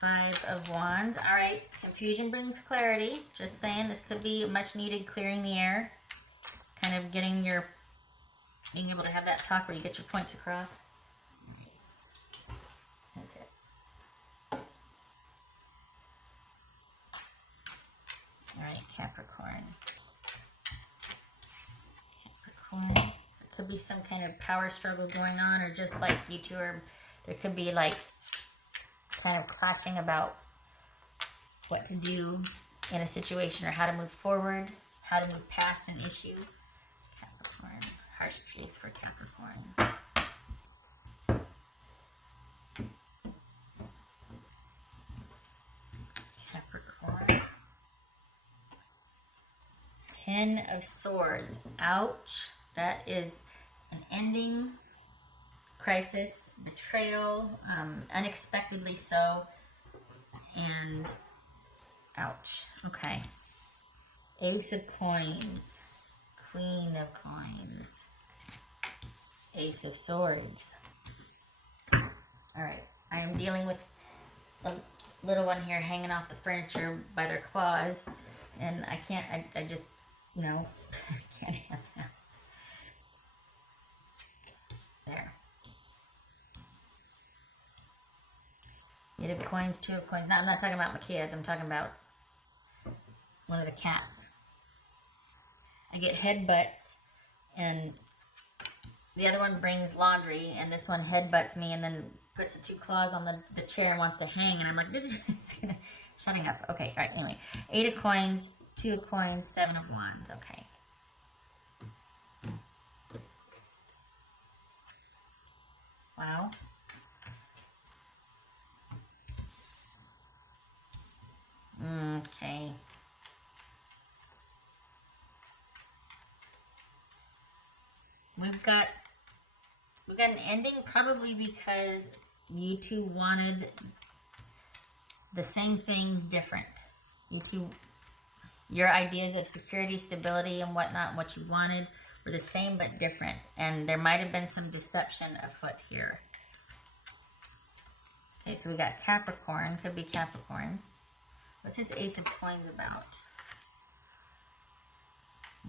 Five of Wands. All right, confusion brings clarity. Just saying, this could be much needed clearing the air. Kind of being able to have that talk where you get your points across. That's it. All right, Capricorn. Capricorn. There could be some kind of power struggle going on, or just like you two are, there could be like kind of clashing about what to do in a situation or how to move forward, how to move past an issue. Capricorn. Harsh truth for Capricorn. Capricorn. Ten of Swords. Ouch. That is an ending, crisis, betrayal, unexpectedly so, and ouch. Okay. Ace of Coins. Queen of Coins. Ace of Swords. All right. I am dealing with a little one here hanging off the furniture by their claws, and I can't, I just, no, I can't have that. There. Eight of Coins, Two of Coins. No, I'm not talking about my kids. I'm talking about one of the cats. I get headbutts, and the other one brings laundry, and this one headbutts me and then puts the two claws on the chair and wants to hang, and I'm like, shutting up. Okay, all right, anyway. Eight of Coins, Two of Coins, Seven of Wands. Okay. Wow. Okay. We've got an ending, probably because you two wanted the same things different. You two, your ideas of security, stability, and whatnot, what you wanted were the same but different. And there might have been some deception afoot here. Okay, so we got Capricorn. Could be Capricorn. What's this Ace of Coins about?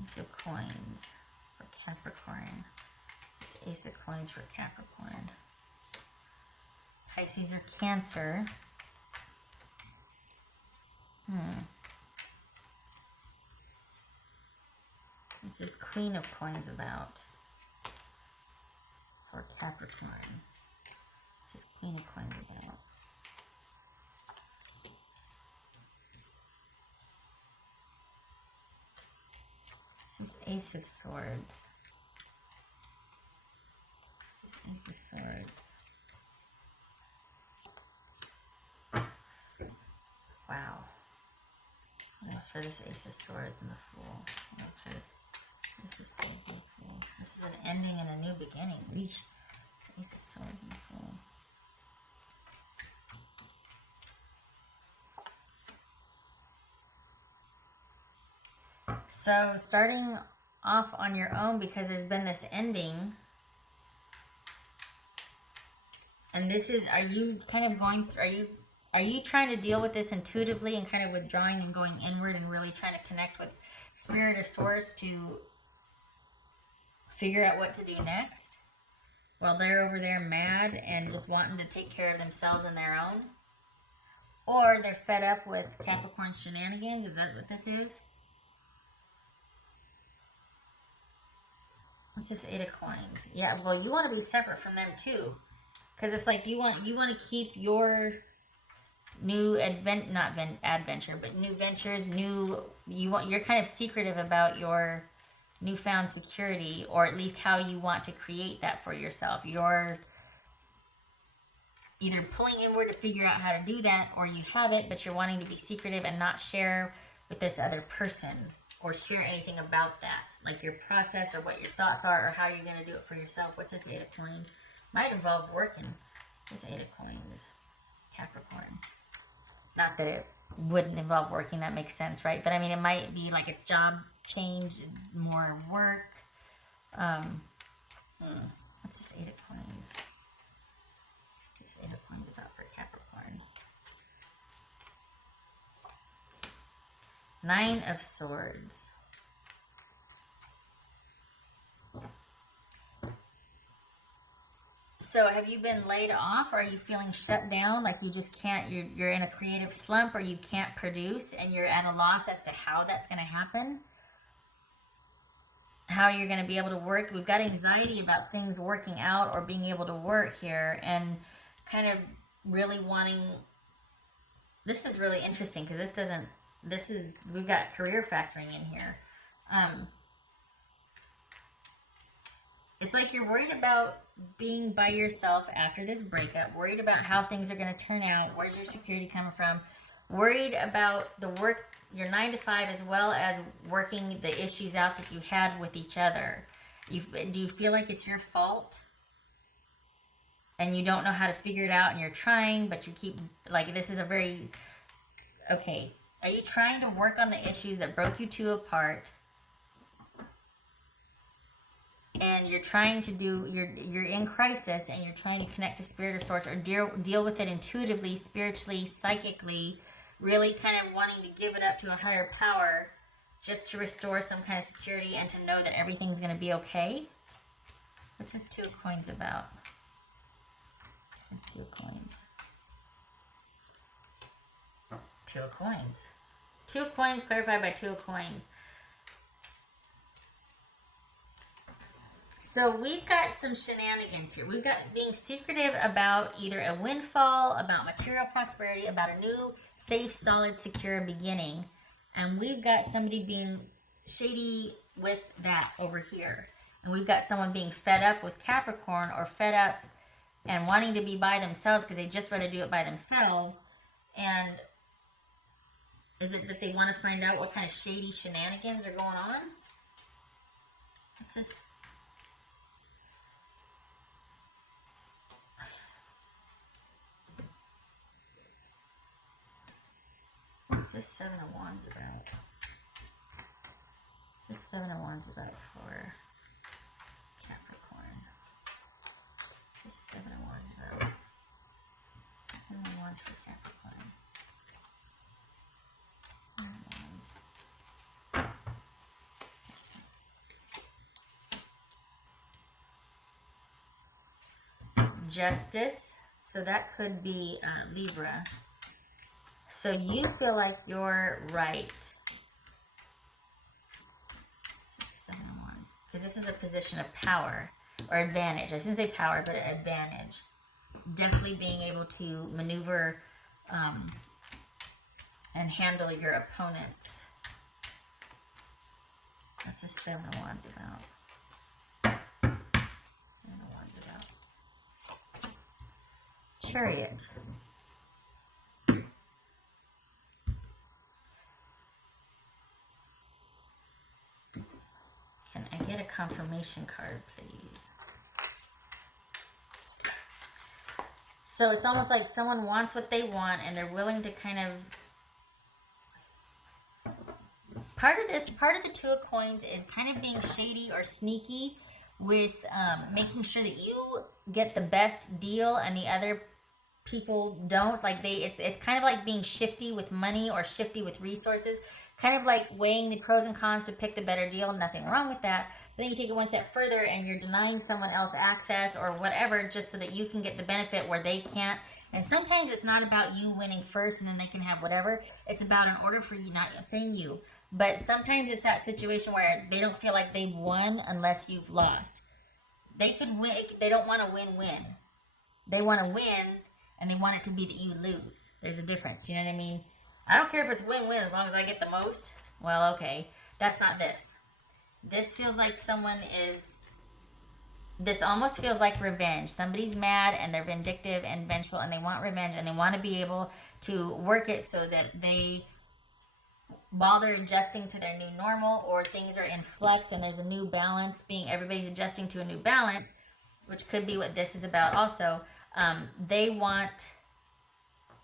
Ace of Coins for Capricorn. This Ace of Coins for Capricorn. Pisces or Cancer. What's this Queen of Coins about for Capricorn? What's this Queen of Coins about? This is Ace of Swords. This is Ace of Swords. Wow. What else for this Ace of Swords and the Fool? What else for this Ace of Swords and the Fool? This is an ending and a new beginning. Eesh. Ace of Swords and the Fool. So starting off on your own, because there's been this ending, and this is, are you kind of going through, are you trying to deal with this intuitively and kind of withdrawing and going inward and really trying to connect with spirit or source to figure out what to do next, while they're over there mad and just wanting to take care of themselves and their own? Or they're fed up with Capricorn's shenanigans? Is that what this is? What's this Eight of Coins? Yeah, well, you want to be separate from them too, because it's like you want to keep your new adventure, but new ventures, you're kind of secretive about your newfound security, or at least how you want to create that for yourself. You're either pulling inward to figure out how to do that, or you have it, but you're wanting to be secretive and not share with this other person, or share anything about that, like your process or what your thoughts are, or how you're going to do it for yourself. What's this Eight of Coins? Might involve working. This Eight of Coins, Capricorn. Not that it wouldn't involve working, that makes sense, right? But I mean, it might be like a job change, more work. What's this Eight of Coins? This Eight of Coins about for Capricorn. Nine of Swords. So have you been laid off? Or are you feeling shut down? Like you just can't, you're in a creative slump, or you can't produce and you're at a loss as to how that's going to happen? How you're going to be able to work. We've got anxiety about things working out or being able to work here, and kind of really wanting, this is really interesting because this doesn't, this is, we've got career factoring in here. It's like you're worried about being by yourself after this breakup, worried about how things are going to turn out, where's your security coming from, worried about the work, your 9 to 5, as well as working the issues out that you had with each other. Do you feel like it's your fault? And you don't know how to figure it out, and you're trying, but you keep, like, this is a very, okay. Are you trying to work on the issues that broke you two apart? And you're trying to do, you're in crisis, and you're trying to connect to spirit of sorts, or deal with it intuitively, spiritually, psychically, really kind of wanting to give it up to a higher power just to restore some kind of security and to know that everything's going to be okay. What's this Two of Coins about? What's this Two of Coins? Two of Coins. Two of Coins clarified by Two of Coins. So we've got some shenanigans here. We've got being secretive about either a windfall, about material prosperity, about a new, safe, solid, secure beginning. And we've got somebody being shady with that over here. And we've got someone being fed up with Capricorn, or fed up and wanting to be by themselves because they just rather do it by themselves. And is it that they want to find out what kind of shady shenanigans are going on? What's this? What's this Seven of Wands about? What's this Seven of Wands about for Capricorn? What's this Seven of Wands about? Seven of Wands for Capricorn. Seven of Wands. Justice. So that could be Libra. So you feel like you're right. Seven of Wands. Because this is a position of power or advantage. I shouldn't say power, but advantage. Definitely being able to maneuver and handle your opponents. That's a Seven of Wands about. Seven of Wands about. Chariot. Can I get a confirmation card, please? So it's almost like someone wants what they want, and they're willing to kind of... Part of the Two of Coins is kind of being shady or sneaky with making sure that you get the best deal and the other people don't. Like it's kind of like being shifty with money or shifty with resources. Kind of like weighing the pros and cons to pick the better deal. Nothing wrong with that. But then you take it one step further and you're denying someone else access or whatever just so that you can get the benefit where they can't. And sometimes it's not about you winning first and then they can have whatever. It's about in order for you, not saying you, but sometimes it's that situation where they don't feel like they've won unless you've lost. They could win. They don't want to win-win. They want to win and they want it to be that you lose. There's a difference. You know what I mean? I don't care if it's win-win as long as I get the most. Well, okay. That's not this. This feels like someone is... This almost feels like revenge. Somebody's mad and they're vindictive and vengeful and they want revenge and they want to be able to work it so that they, while they're adjusting to their new normal or things are in flux and there's a new balance, everybody's adjusting to a new balance, which could be what this is about also, they want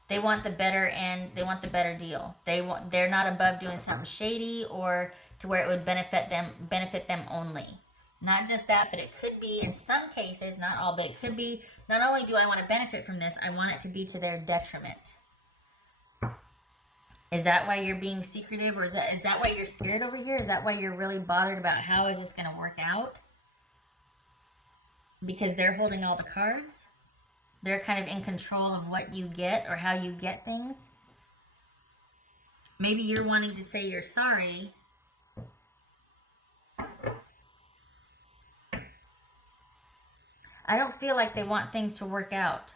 the better end. They want the better deal. They're not above doing something shady or to where it would benefit them only. Not just that, but it could be in some cases, not all, but it could be not only do I want to benefit from this, I want it to be to their detriment. Is that why you're being secretive, or is that why you're scared over here? Is that why you're really bothered about how is this going to work out? Because they're holding all the cards. They're kind of in control of what you get or how you get things. Maybe you're wanting to say you're sorry. I don't feel like they want things to work out.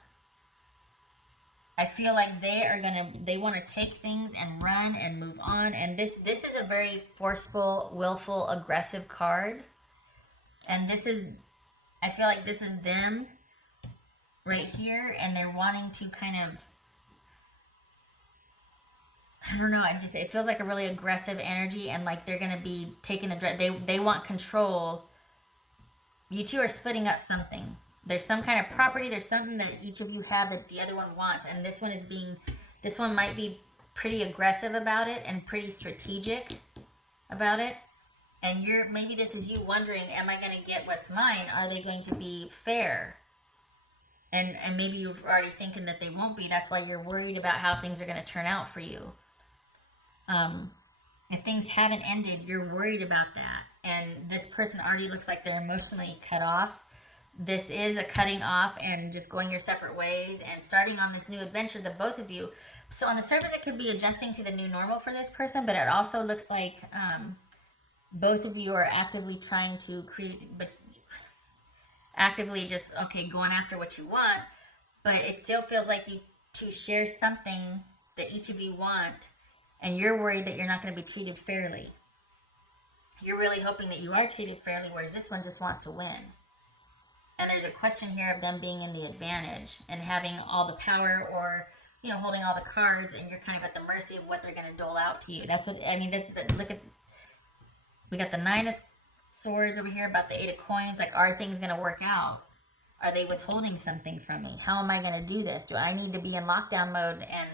I feel like they want to take things and run and move on. And this is a very forceful, willful, aggressive card. And I feel like this is them right here, and they're wanting to kind of, I don't know, it feels like a really aggressive energy, and like they're going to be taking they want control. You two are splitting up something. There's some kind of property, there's something that each of you have that the other one wants, and this one might be pretty aggressive about it and pretty strategic about it. And maybe this is you wondering, am I going to get what's mine? Are they going to be fair? And maybe you're already thinking that they won't be. That's why you're worried about how things are going to turn out for you. If things haven't ended, you're worried about that. And this person already looks like they're emotionally cut off. This is a cutting off and just going your separate ways and starting on this new adventure, the both of you. So on the surface, it could be adjusting to the new normal for this person, but it also looks like both of you are actively trying to create, but actively just, okay, going after what you want, but it still feels like you two share something that each of you want, and you're worried that you're not going to be treated fairly. You're really hoping that you are treated fairly, whereas this one just wants to win. And there's a question here of them being in the advantage and having all the power, or, holding all the cards, and you're kind of at the mercy of what they're going to dole out to you. That's what, look at, we got the 9 of Swords over here about the 8 of Coins. Like, are things going to work out? Are they withholding something from me? How am I going to do this? Do I need to be in lockdown mode and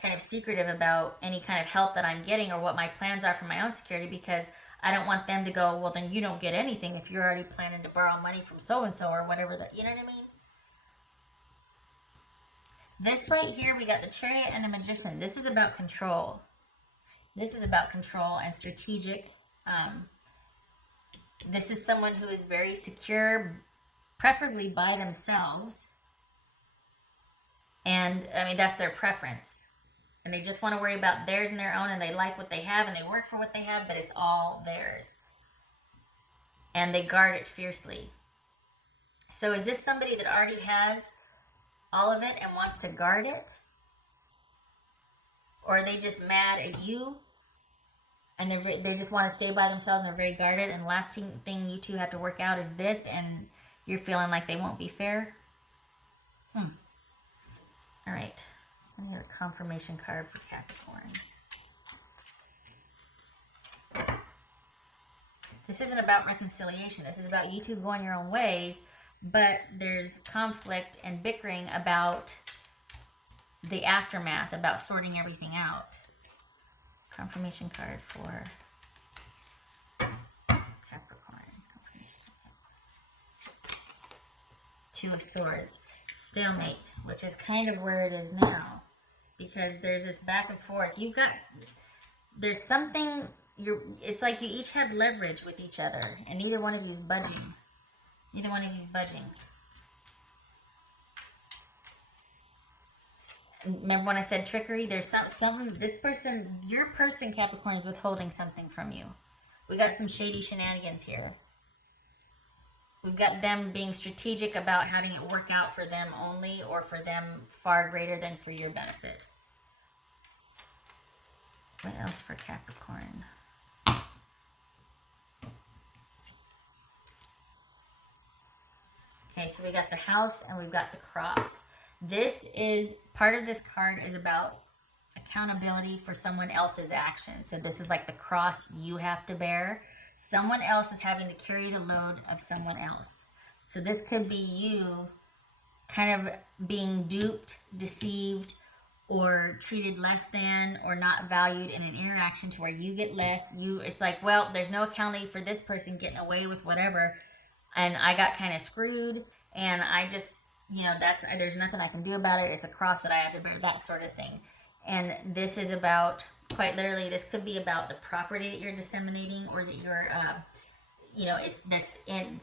kind of secretive about any kind of help that I'm getting or what my plans are for my own security? Because I don't want them to go, well, then you don't get anything if you're already planning to borrow money from so-and-so or whatever. You know what I mean? This right here, we got the Chariot and the Magician. This is about control. This is about control and strategic. This is someone who is very secure, preferably by themselves. And, that's their preference. And they just want to worry about theirs and their own, and they like what they have, and they work for what they have, but it's all theirs. And they guard it fiercely. So is this somebody that already has all of it and wants to guard it? Or are they just mad at you? And they just want to stay by themselves, and they're very guarded. And the last thing you two have to work out is this, and you're feeling like they won't be fair. All right. I need a confirmation card for Capricorn. This isn't about reconciliation. This is about you two going your own ways, but there's conflict and bickering about the aftermath, about sorting everything out. Confirmation card for Capricorn. 2 of Swords. Stalemate, which is kind of where it is now. Because there's this back and forth. There's something, it's like you each have leverage with each other. And neither one of you is budging. Neither one of you is budging. Remember when I said trickery? There's some your person, Capricorn, is withholding something from you. We got some shady shenanigans here. We've got them being strategic about having it work out for them only, or for them far greater than for your benefit. What else for Capricorn? Okay, so we got the House and we've got the Cross. Part of this card is about accountability for someone else's actions. So this is like the cross you have to bear. Someone else is having to carry the load of someone else. So this could be you kind of being duped, deceived, or treated less than or not valued in an interaction to where you get less. It's like, well, there's no accounting for this person getting away with whatever, and I got kind of screwed, and I just, there's nothing I can do about it. It's a cross that I have to bear, that sort of thing. And this is about quite literally, this could be about the property that you're disseminating, or that you're, you know, it's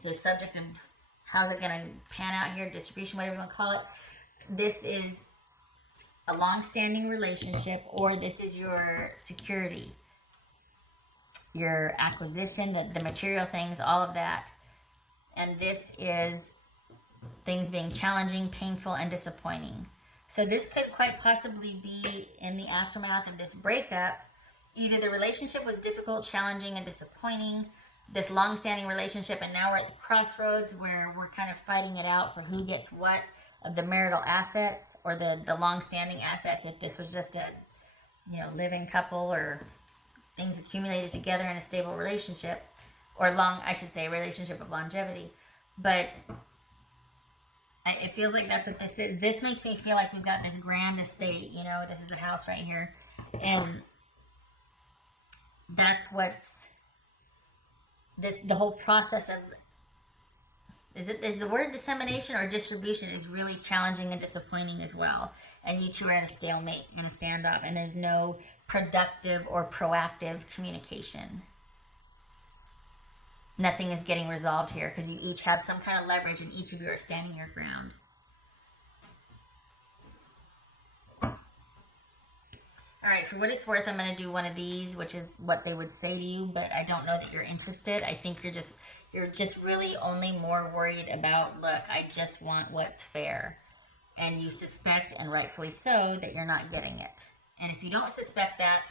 the subject of how's it going to pan out here, distribution, whatever you want to call it. This is a long-standing relationship, or this is your security, your acquisition, the material things, all of that. And this is things being challenging, painful, and disappointing. So this could quite possibly be in the aftermath of this breakup. Either the relationship was difficult, challenging, and disappointing, this long-standing relationship, and now we're at the crossroads where we're kind of fighting it out for who gets what of the marital assets, or the long-standing assets, if this was just a, you know, living couple, or things accumulated together in a stable relationship, or I should say a relationship of longevity. But it feels like that's what this is. This makes me feel like we've got this grand estate, you know, this is the house right here, and that's what's the whole process of, is the word dissemination or distribution is really challenging and disappointing as well. And you two are at a stalemate and a standoff, and there's no productive or proactive communication. Nothing is getting resolved here because you each have some kind of leverage, and each of you are standing your ground. All right, for what it's worth, I'm going to do one of these, which is what they would say to you, but I don't know that you're interested. I think you're just really only more worried about, look, I just want what's fair. And you suspect, and rightfully so, that you're not getting it. And if you don't suspect that,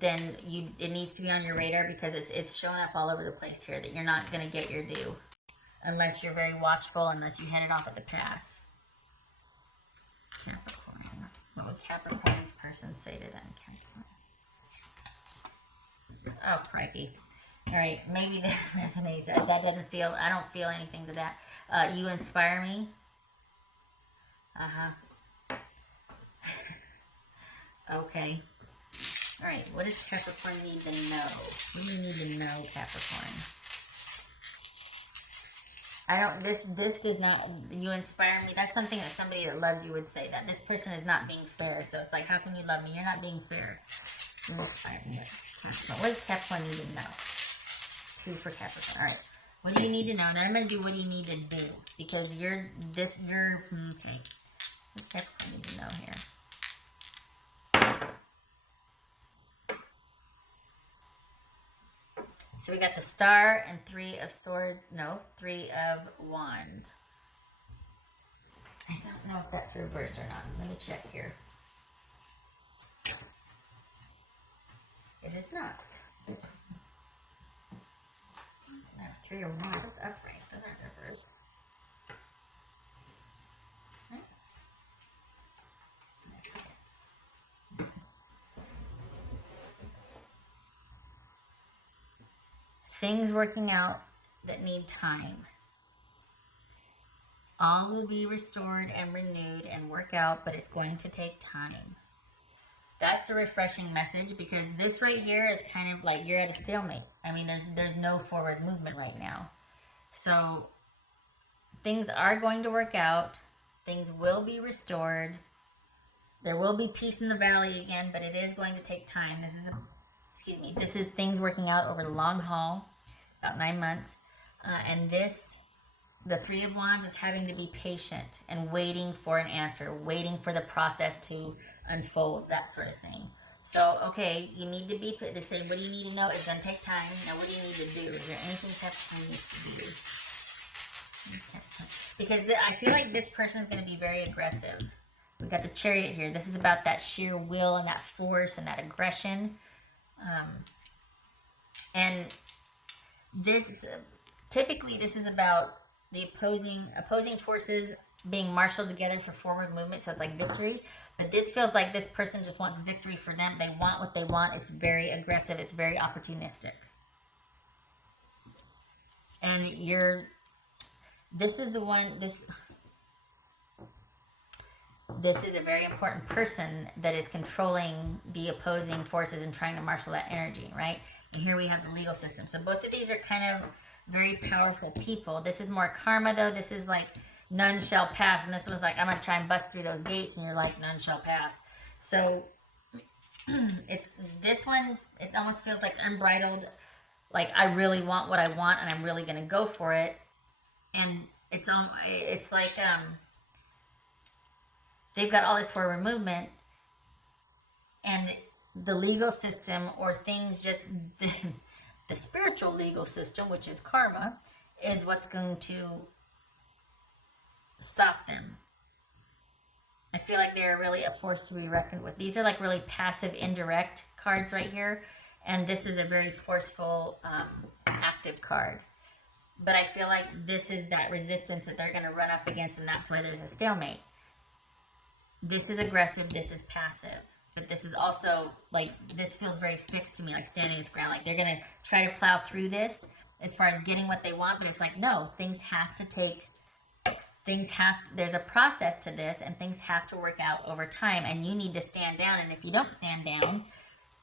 then it needs to be on your radar, because it's showing up all over the place here that you're not going to get your due unless you're very watchful, unless you head it off at the pass. Capricorn. What would Capricorn's person say to them? Capricorn. Oh, crikey. All right, maybe that resonates. That doesn't feel, I don't feel anything to that. You inspire me. Okay. All right, what does Capricorn need to know? What do you need to know, Capricorn? This does not, you inspire me. That's something that somebody that loves you would say, that this person is not being fair. So it's like, how can you love me? You're not being fair. You inspire me. Capricorn. What does Capricorn need to know? 2 for Capricorn. All right. What do you need to know? Now I'm going to do what do you need to do, because okay. What does Capricorn need to know here? So we got the Star and 3 of Swords. No, 3 of Wands. I don't know if that's reversed or not. Let me check here. It is not. No, 3 of Wands. That's upright. Those aren't reversed. Right. Things working out that need time. All will be restored and renewed and work out, but it's going to take time. That's a refreshing message, because this right here is kind of like you're at a stalemate. I mean, there's no forward movement right now. So things are going to work out. Things will be restored. There will be peace in the valley again, but it is going to take time. This is things working out over the long haul, about 9 months. And the 3 of Wands is having to be patient and waiting for an answer, waiting for the process to unfold, that sort of thing. So, okay, you need to be put to say, what do you need to know? It's going to take time. Now, what do you need to do? Is there anything Capricorn needs to do? Because I feel like this person is going to be very aggressive. We've got the Chariot here. This is about that sheer will and that force and that aggression. And typically this is about the opposing forces being marshaled together for forward movement. So it's like victory. But this feels like this person just wants victory for them. They want what they want. It's very aggressive. It's very opportunistic. And this is a very important person that is controlling the opposing forces and trying to marshal that energy, right? And here we have the legal system. So both of these are kind of very powerful people. This is more karma, though. This is like none shall pass. And this was like, I'm going to try and bust through those gates. And you're like, none shall pass. So It's this one. It almost feels like unbridled. Like I really want what I want, and I'm really gonna go for it. And it's on. It's like they've got all this forward movement, and the legal system or things just the spiritual legal system, which is karma, is what's going to stop them. I feel like they're really a force to be reckoned with. These are like really passive, indirect cards right here, and this is a very forceful, active card. But I feel like this is that resistance that they're going to run up against, and that's why there's a stalemate. This is aggressive, this is passive. But this is also, like, this feels very fixed to me, like standing its ground. Like, they're going to try to plow through this as far as getting what they want, but it's like, no, there's a process to this, and things have to work out over time, and you need to stand down, and if you don't stand down,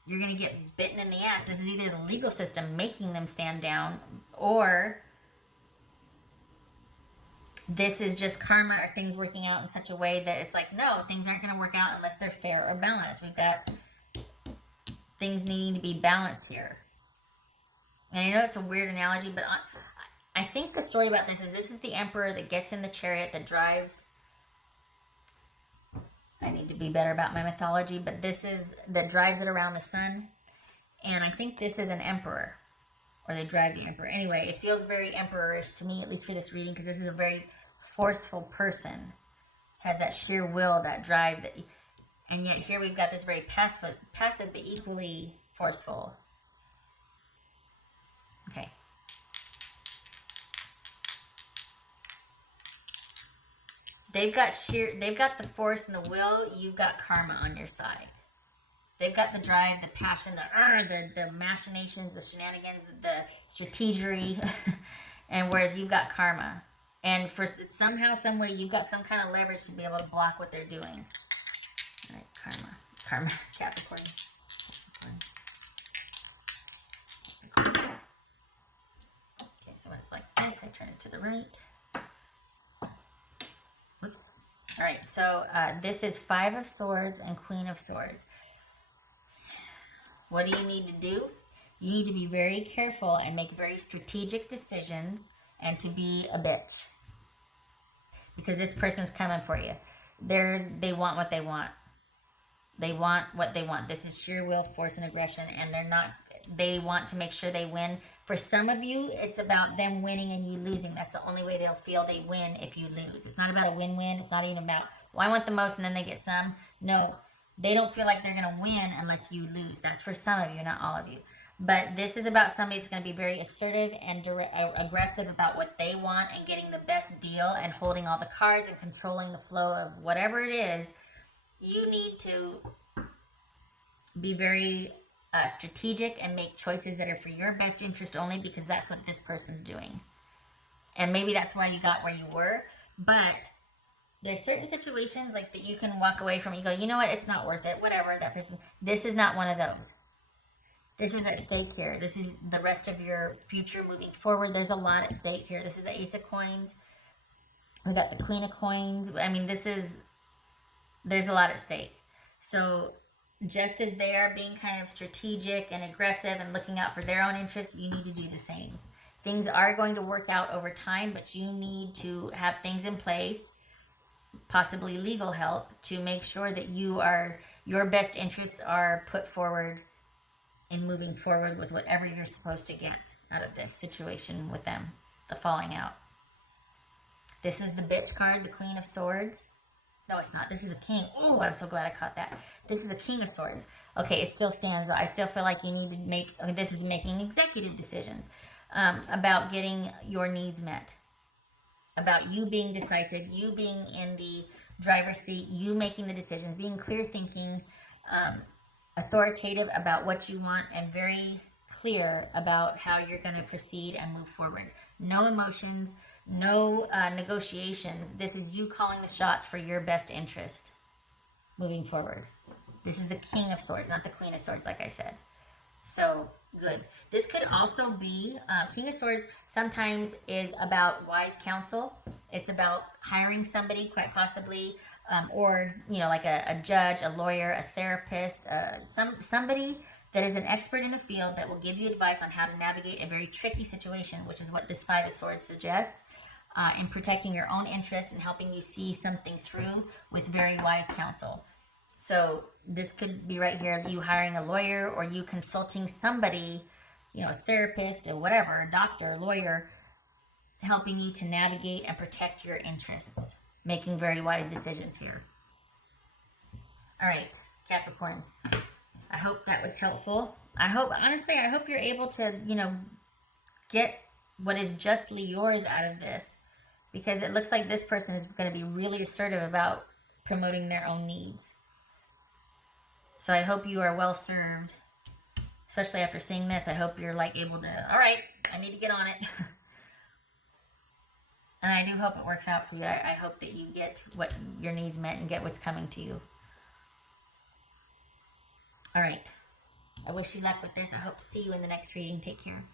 you're going to get bitten in the ass. This is either the legal system making them stand down, or this is just karma or things working out in such a way that it's like, no, things aren't going to work out unless they're fair or balanced. We've got things needing to be balanced here. And I know that's a weird analogy, but I think the story about this is the emperor that gets in the chariot that drives. I need to be better about my mythology, but that drives it around the sun. And I think this is an emperor, or they drive the emperor. Anyway, it feels very emperorish to me, at least for this reading, because this is a very forceful person, has that sheer will, that drive, and yet here we've got this very passive but equally forceful. Okay. They've got the force and the will. You've got karma on your side. They've got the drive, the passion, the machinations, the shenanigans, the strategery, and whereas you've got karma. And for somehow, some way, you've got some kind of leverage to be able to block what they're doing. All right, karma, Capricorn. Okay, so when it's like this, I turn it to the right. Whoops. All right, so this is 5 of Swords and Queen of Swords. What do you need to do? You need to be very careful and make very strategic decisions, and to be a bitch. Because this person's coming for you. They want what they want. They want what they want. This is sheer will, force, and aggression, and they want to make sure they win. For some of you, it's about them winning and you losing. That's the only way they'll feel they win, if you lose. It's not about a win-win. It's not even about, well, I want the most and then they get some. No, they don't feel like they're going to win unless you lose. That's for some of you, not all of you. But this is about somebody that's going to be very assertive and aggressive about what they want and getting the best deal and holding all the cards and controlling the flow of whatever it is. You need to be very strategic and make choices that are for your best interest only, because that's what this person's doing. And maybe that's why you got where you were. But there's certain situations like that you can walk away from. You go, you know what? It's not worth it. Whatever, that person. This is not one of those. This is at stake here. This is the rest of your future moving forward. There's a lot at stake here. This is the Ace of Coins. We got the Queen of Coins. I mean, there's a lot at stake. So just as they are being kind of strategic and aggressive and looking out for their own interests, you need to do the same. Things are going to work out over time, but you need to have things in place, possibly legal help, to make sure that your best interests are put forward in moving forward with whatever you're supposed to get out of this situation with them, the falling out. This is the bitch card, the Queen of Swords. No, it's not. This is a king. Oh, I'm so glad I caught that. This is a King of Swords. Okay, it still stands. I still feel like you need to this is making executive decisions about getting your needs met, about you being decisive, you being in the driver's seat, you making the decisions, being clear thinking, authoritative about what you want, and very clear about how you're going to proceed and move forward. No emotions, no negotiations. This is you calling the shots for your best interest moving forward. This is the King of Swords, not the Queen of Swords, like I said. So, good. This could also be, King of Swords sometimes is about wise counsel. It's about hiring somebody, quite possibly or like a judge, a lawyer, a therapist, somebody that is an expert in the field that will give you advice on how to navigate a very tricky situation, which is what this Five of Swords suggests, in protecting your own interests and helping you see something through with very wise counsel. So this could be right here, you hiring a lawyer or you consulting somebody, a therapist or whatever, a doctor, lawyer, helping you to navigate and protect your interests, making very wise decisions here. All right, Capricorn. I hope that was helpful. Honestly, I hope you're able to, get what is justly yours out of this, because it looks like this person is going to be really assertive about promoting their own needs. So I hope you are well served, especially after seeing this. I hope you're able to, all right, I need to get on it. And I do hope it works out for you. I hope that you get what your needs met and get what's coming to you. All right. I wish you luck with this. I hope to see you in the next reading. Take care.